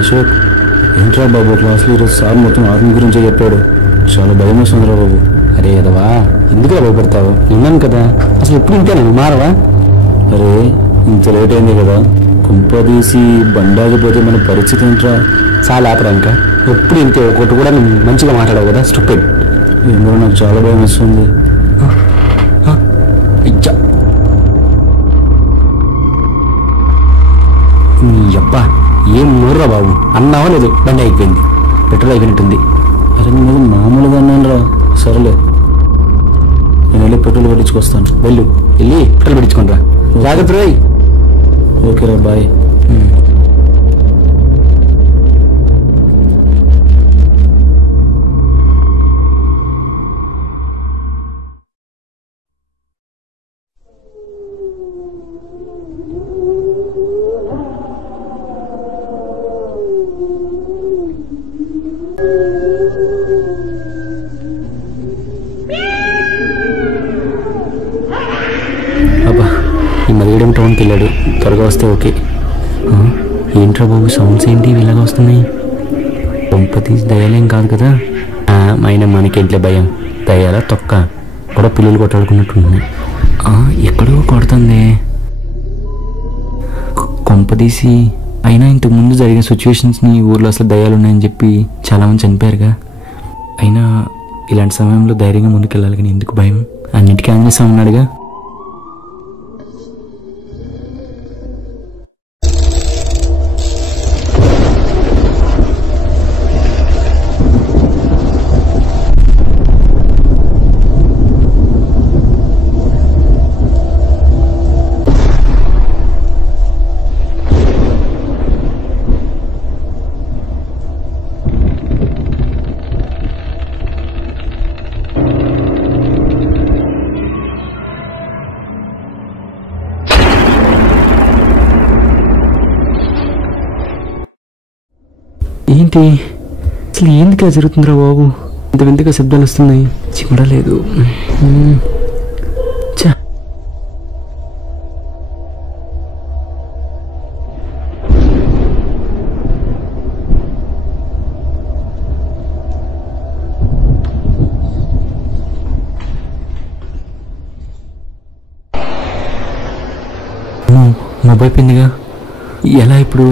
అశోక్, ఏంట్రా బాబు క్లాస్లో ఈరోజు సార్ మొత్తం ఆర్మీ గురించే చెప్పాడు. చాలా భయం వేస్తుందిరా బాబు. అరే ఎదవా, ఎందుకులా భయపడతావు? విన్నాను కదా, అసలు ఎప్పుడు ఇంతేనా, మారవా? అరే ఇంత లేట్ అయింది కదా, కుంపదీసి బండాగిపోతే మన పరిస్థితి ఏంట్రా? చాలా ఆపరా, ఇంకా ఎప్పుడు ఇంతే. ఒకటి కూడా నువ్వు మంచిగా మాట్లాడవు కదా, స్టూపిడ్. ఎందులో నాకు చాలా భయం వేస్తుంది. నీ అబ్బా, ఏం నోర్రా బాబు, అన్నావా లేదు? బండి అయిపోయింది, పెట్రోల్ అయిపోయినట్టుంది. అరే నేను మామూలుగా అన్నాను రా. సరేలే, నేను వెళ్ళి పెట్రోల్ పెట్టించుకొస్తాను. వెళ్ళి పెట్రోల్ పెట్టించుకోండి రా. జాగ్రత్త రోయ్. ఓకేరా, బాయ్. అబ్బా, ఈ మరీడం టౌన్కి వెళ్ళాడు, త్వరగా వస్తే ఓకే. ఏంట్రా బాబు, సౌండ్స్ ఏంటి ఇలాగా వస్తున్నాయి? పంపతీసి దయాలేం కాదు కదా? అయినా మనకేంట్లే భయం, దయాల తొక్క కూడా పిల్లలు కొట్టాడుకున్నట్టుంది. ఎక్కడో కొడుతుంది కొంపదీసి. అయినా ఇంతకు ముందు జరిగిన సిచ్యువేషన్స్ని, ఊర్లో అసలు దయాలు ఉన్నాయని చెప్పి చాలామంది చనిపోయారుగా. అయినా ఇలాంటి సమయంలో ధైర్యంగా ముందుకెళ్ళాలి, కానీ ఎందుకు భయం? అన్నిటికీ ఆంజనేయ ఉన్నాడుగా. ఏంటి అసలు, ఎందుకు ఇలా జరుగుతుందిరా బాబు? ఇంత వింతగా శబ్దాలు వస్తున్నాయి, చిమ్మడలేదు. మొబైల్ పిందిగా, ఎలా ఇప్పుడు?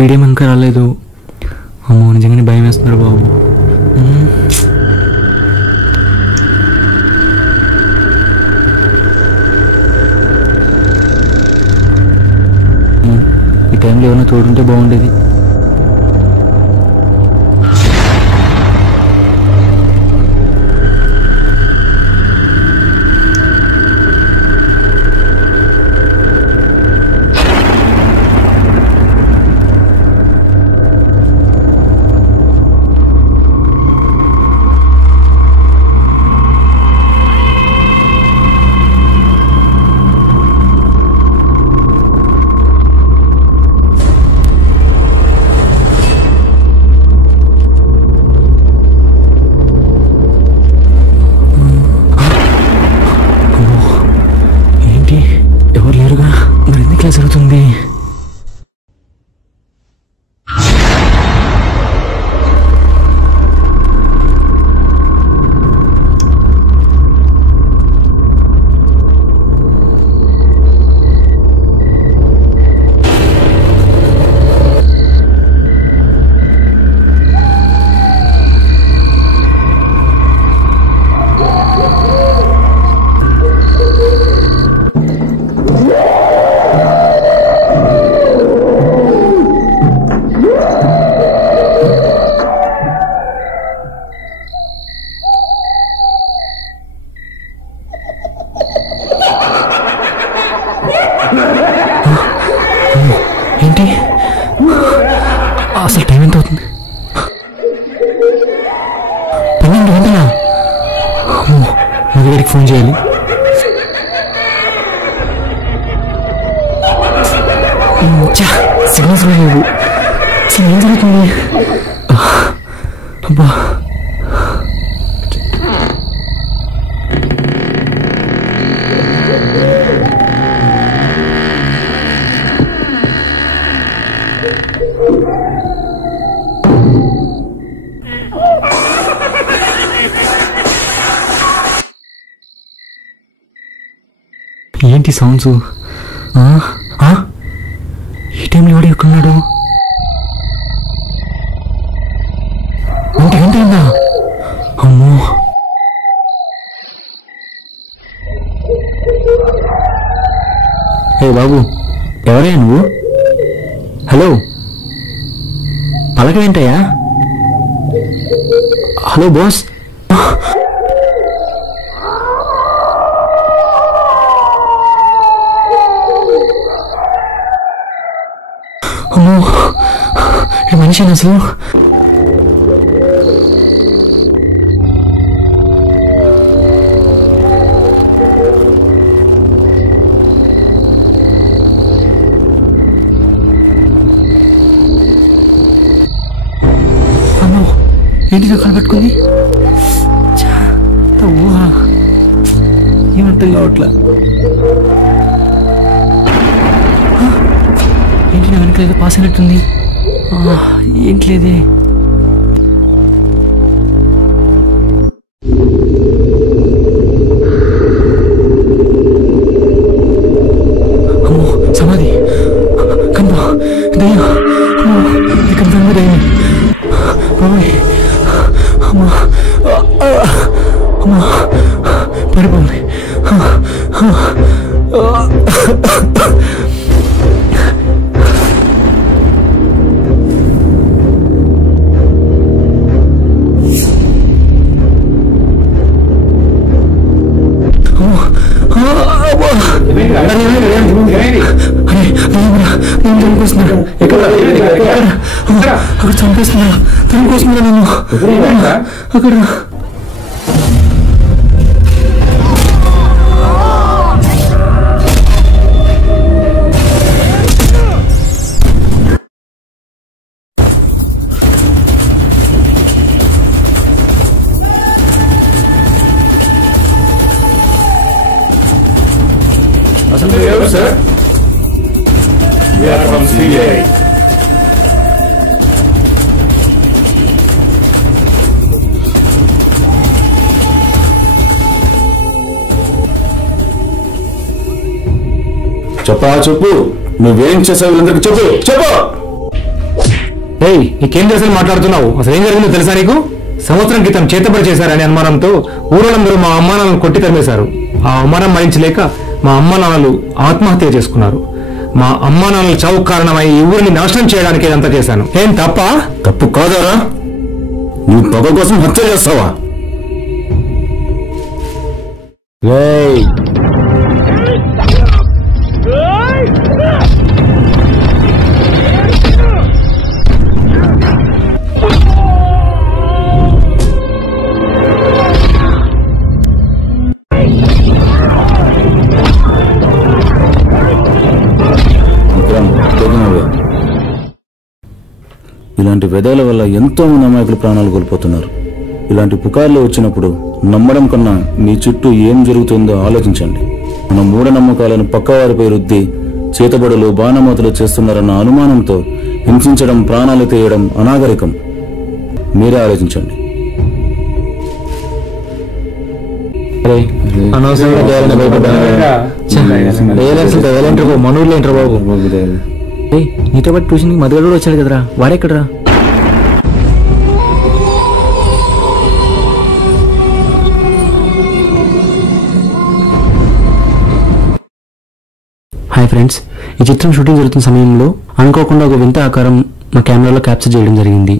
వీడియో ఇంకా రాలేదు. అమ్మో, నిజంగానే భయం వేస్తున్నారు బాబు. ఈ టైంలో ఏమైనా తోడుంటే బాగుండేది. జరుగుతుంది? ఏంటి అసలు టైం ఎంత అవుతుంది? 12 గంటలా? మధుగారికి ఫోన్ చేయాలి. సిగ్నల్స్ లేవు. అసలు ఏం జరుగుతుంది? అబ్బా, ఏంటి సౌండ్స్? ఈ టైంలో ఎవడు ఎక్కడున్నాడు? 1 గంట అయిందా? అమ్మో. హే బాబు, ఎవరయ్యా నువ్వు? హలో, పలకవేంటయ్యా? Hello boss. అమ్మో, ఇది మనిషి అసలు. ఏంటిదో కనబెట్టుకుంది? ఊహా ఏమంటాం కావట్లా. ఏంటి నా వెనక ఏదో పాస్ అయినట్టుంది. ఏంట్లేదే. అమ్మో, సమాధి. కన్ప దయ్యం. అమ్మో, ఇది కన్ఫర్మ్ దయ్యం. బాబాయ్, అమ్మా అమ్మా, పడిపోండి. అక్కడ చంపేస్తున్నా, చంపేస్తున్నా నేను. అక్కడ అసలు ఎవరు sir? We are from CBI. చెప్పు, నువ్వేం చేసావు వీళ్ళందరికీ చెప్పు. నీకేం చేసి మాట్లాడుతున్నావు? అసలు ఏం జరిగిందో తెలుసా నీకు? సంవత్సరం క్రితం చేతబడి చేశారనే అనుమానంతో ఊరోళ్ళందరూ మా అమ్మా నాన్నలు కొట్టి తరిమేశారు. ఆ అవమానం భరించలేక మా అమ్మా నాన్నలు ఆత్మహత్య చేసుకున్నారు. మా అమ్మా నాన్నలు చావు కారణమై ఈ ఊరిని నాశనం చేయడానికి ఇదంతా చేశాను. ఏం తప్పు కాదారా? నువ్వు పొగ కోసం హత్య చేస్తావా? ఇలాంటి వెధవల వల్ల ఎంతో మంది అమాయకులు ప్రాణాలు కోల్పోతున్నారు. ఇలాంటి పుకార్లు వచ్చినప్పుడు నమ్మడం కన్నా మీ చుట్టూ ఏం జరుగుతుందో ఆలోచించండి. మన మూఢనమ్మకాలను పక్కవారిపై రుద్ది చేతబడులు బాణమతులు చేస్తున్నారన్న అనుమానంతో హింసించడం, ప్రాణాలు తీయడం అనాగరికం. మీరే ఆలోచించండి. మనూర్లో ఏంటారు బాబు? నీతో పాటు ట్యూషన్కి మధుగాడు కూడా వచ్చాడు కదరా, వాడెక్కడరా? హాయ్ ఫ్రెండ్స్, ఈ చిత్రం షూటింగ్ జరుగుతున్న సమయంలో అనుకోకుండా ఒక వింత ఆకారం మా కెమెరాలో క్యాప్చర్ చేయడం జరిగింది.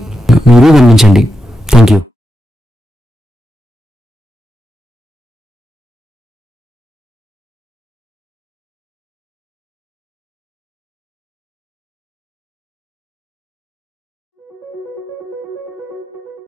మీరు గమనించండి. Thank you.